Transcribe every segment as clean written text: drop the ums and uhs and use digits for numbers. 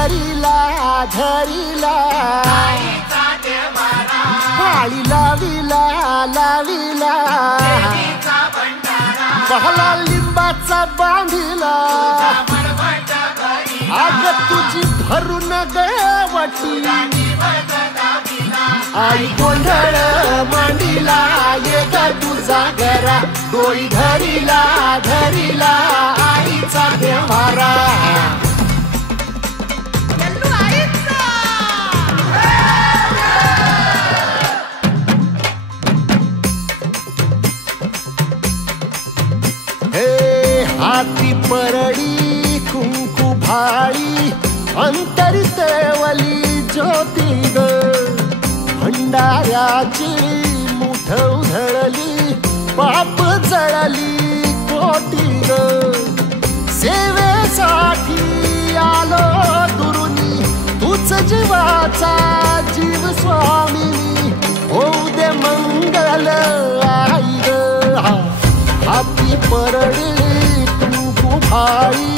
धरिला धरिला पाळी लाविला लाविला पहला लिंबाचा बांधिला आग तुझी भरून गवटी आई गोंधळ मांडिला ये ग तुझा घरा डोई धरिला धरिला आईचा देवारा हे हाती परडी कुंकू भाळी अंतरितवली ज्योती ग भंडाऱ्याची मुठ उधळली पाप जळली कोटी ग सेवेसाठी आलो दुरुनी तूच जीवाचा जीव स्वामिनी होऊ दे मंगल आई ग हाती परडी कुंकू भाळी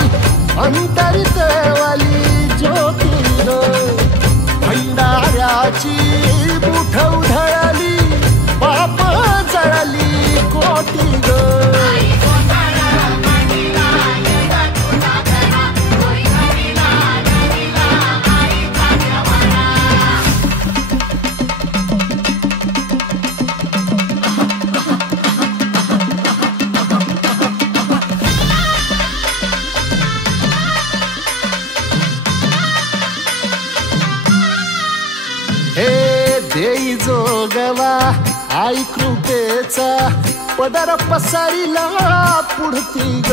अंतरितवली ज्योती ग भंडाऱ्याची मुठ उधळली पाप जळली कोटी ग देई जोगवा आई कृपेचा पदर पसरिला पुढती ग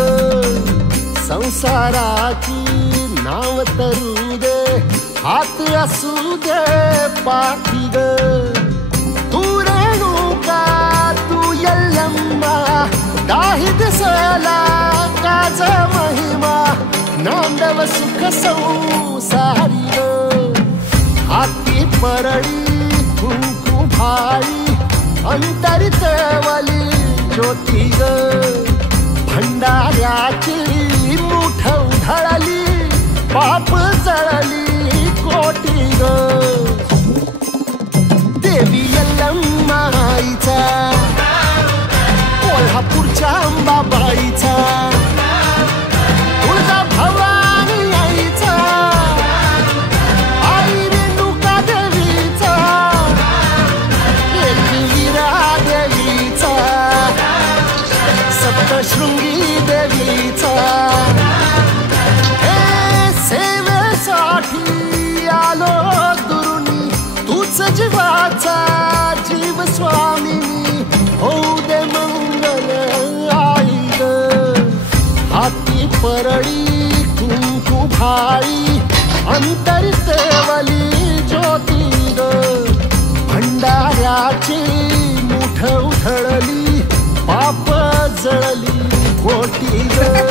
संसाराची नाव तरू दे हात असू दे पाठी ग तू रेणुका तू यल्लम्मा दाही दिसला काज महिमा नांदव सुख संसारी ग हाती परडी कुंकू भाळी अंतरितवली ज्योती ग भंडाऱ्याची मुठ उधळली पाप जळली कोटी ग देवी यल्लम्मा आईचा कोल्हापूरच्या अंबाबाईचा तुळजा भवानी आईचा शृंगी देवीचा हे सेवेसाठी आलो दुरुनी तूच जीवाचा जीव स्वामिनी होऊ दे मंगल आई ग हाती परडी कुंकू भाळी अंतरितवली ज्योती ग भंडाऱ्याची मुठ उधळली पाप जळली कोटी ग